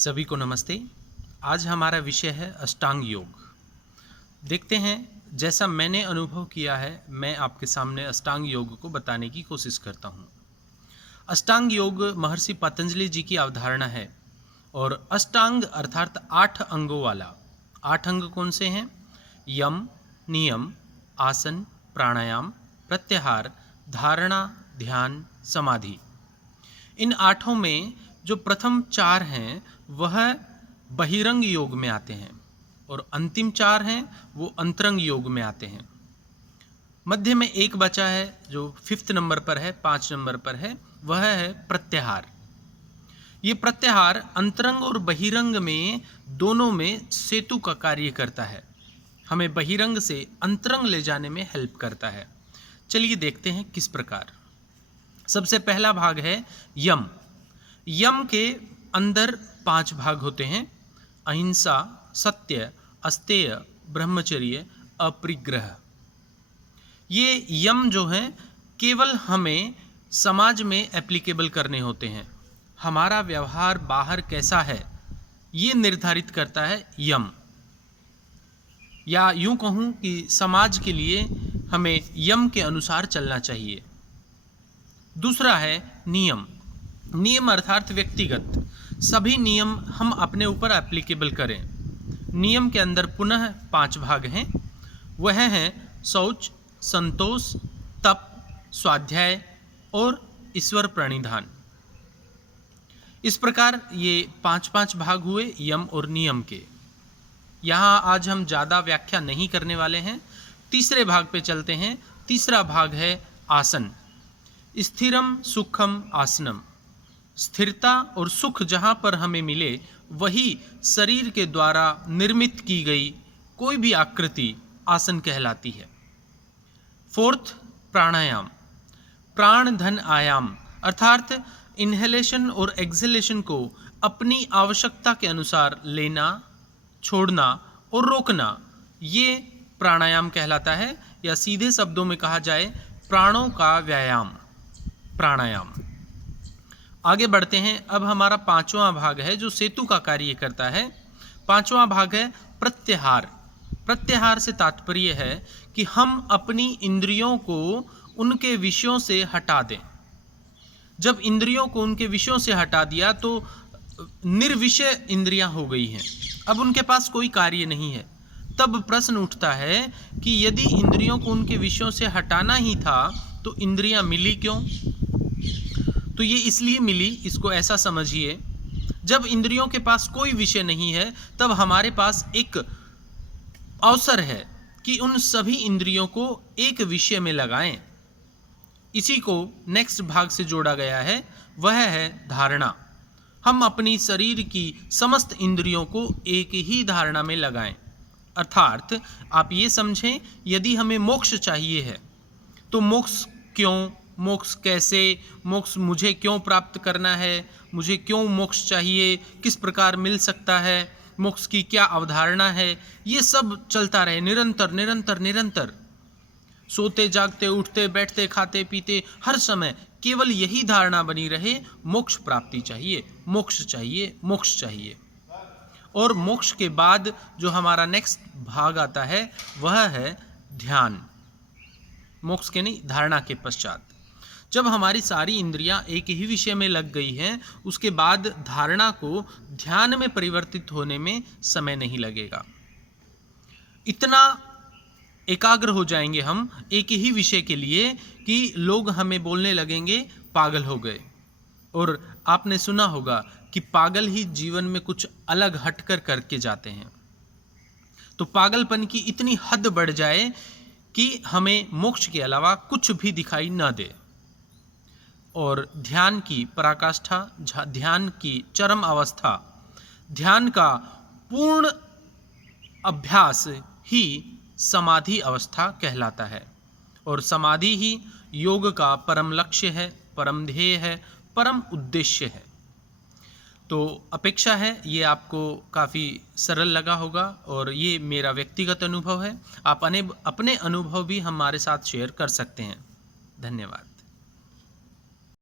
सभी को नमस्ते। आज हमारा विषय है अष्टांग योग। देखते हैं, जैसा मैंने अनुभव किया है मैं आपके सामने अष्टांग योग को बताने की कोशिश करता हूँ। अष्टांग योग महर्षि पतंजलि जी की अवधारणा है और अष्टांग अर्थात 8 अंगों वाला। 8 अंग कौन से हैं? यम, नियम, आसन, प्राणायाम, प्रत्याहार, धारणा, ध्यान, समाधि। इन 8 में जो प्रथम 4 हैं वह बहिरंग योग में आते हैं और अंतिम 4 हैं वो अंतरंग योग में आते हैं। मध्य में एक बचा है जो 5th नंबर पर है, 5 नंबर पर है, वह है प्रत्याहार। ये प्रत्याहार अंतरंग और बहिरंग में दोनों में सेतु का कार्य करता है, हमें बहिरंग से अंतरंग ले जाने में हेल्प करता है। चलिए देखते हैं किस प्रकार। सबसे पहला भाग है यम। यम के अंदर 5 भाग होते हैं: अहिंसा, सत्य, अस्तेय, ब्रह्मचर्य, अपरिग्रह। ये यम जो हैं केवल हमें समाज में एप्लीकेबल करने होते हैं। हमारा व्यवहार बाहर कैसा है ये निर्धारित करता है यम, या यूं कहूं कि समाज के लिए हमें यम के अनुसार चलना चाहिए। दूसरा है नियम। नियम अर्थात व्यक्तिगत सभी नियम हम अपने ऊपर एप्लीकेबल करें। नियम के अंदर पुनः 5 भाग हैं, वह हैं शौच, संतोष, तप, स्वाध्याय और ईश्वर प्रणिधान। इस प्रकार ये 5 भाग हुए यम और नियम के। यहाँ आज हम ज़्यादा व्याख्या नहीं करने वाले हैं। तीसरे भाग पे चलते हैं। तीसरा भाग है आसन। स्थिरम सुखम आसनम। स्थिरता और सुख जहाँ पर हमें मिले वही शरीर के द्वारा निर्मित की गई कोई भी आकृति आसन कहलाती है। 4th प्राणायाम। प्राण धन आयाम अर्थात इन्हेलेशन और एक्सहेलेशन को अपनी आवश्यकता के अनुसार लेना, छोड़ना और रोकना, ये प्राणायाम कहलाता है, या सीधे शब्दों में कहा जाए प्राणों का व्यायाम, प्राणायाम। आगे बढ़ते हैं। अब हमारा 5वां भाग है जो सेतु का कार्य करता है। 5वां भाग है प्रत्याहार। प्रत्याहार से तात्पर्य है कि हम अपनी इंद्रियों को उनके विषयों से हटा दें। जब इंद्रियों को उनके विषयों से हटा दिया तो निर्विषय इंद्रियां हो गई हैं, अब उनके पास कोई कार्य नहीं है। तब प्रश्न उठता है कि यदि इंद्रियों को उनके विषयों से हटाना ही था तो इंद्रियां मिली क्यों? तो ये इसलिए मिली, इसको ऐसा समझिए, जब इंद्रियों के पास कोई विषय नहीं है तब हमारे पास एक अवसर है कि उन सभी इंद्रियों को एक विषय में लगाएं। इसी को नेक्स्ट भाग से जोड़ा गया है, वह है धारणा। हम अपनी शरीर की समस्त इंद्रियों को एक ही धारणा में लगाएं। अर्थात आप ये समझें, यदि हमें मोक्ष चाहिए है तो मोक्ष क्यों, मोक्ष कैसे, मोक्ष मुझे क्यों प्राप्त करना है, मुझे क्यों मोक्ष चाहिए, किस प्रकार मिल सकता है, मोक्ष की क्या अवधारणा है, ये सब चलता रहे निरंतर निरंतर निरंतर। सोते जागते, उठते बैठते, खाते पीते, हर समय केवल यही धारणा बनी रहे, मोक्ष प्राप्ति चाहिए, मोक्ष चाहिए, मोक्ष चाहिए। और मोक्ष के बाद जो हमारा नेक्स्ट भाग आता है वह है ध्यान। मोक्ष के नहीं, धारणा के पश्चात जब हमारी सारी इंद्रियां एक ही विषय में लग गई हैं, उसके बाद धारणा को ध्यान में परिवर्तित होने में समय नहीं लगेगा। इतना एकाग्र हो जाएंगे हम एक ही विषय के लिए कि लोग हमें बोलने लगेंगे पागल हो गए। और आपने सुना होगा कि पागल ही जीवन में कुछ अलग हटकर करके जाते हैं। तो पागलपन की इतनी हद बढ़ जाए कि हमें मोक्ष के अलावा कुछ भी दिखाई न दे। और ध्यान की पराकाष्ठा, ध्यान की चरम अवस्था, ध्यान का पूर्ण अभ्यास ही समाधि अवस्था कहलाता है। और समाधि ही योग का परम लक्ष्य है, परम ध्येय है, परम उद्देश्य है। तो अपेक्षा है ये आपको काफ़ी सरल लगा होगा और ये मेरा व्यक्तिगत अनुभव है। आप अपने अनुभव भी हमारे साथ शेयर कर सकते हैं। धन्यवाद।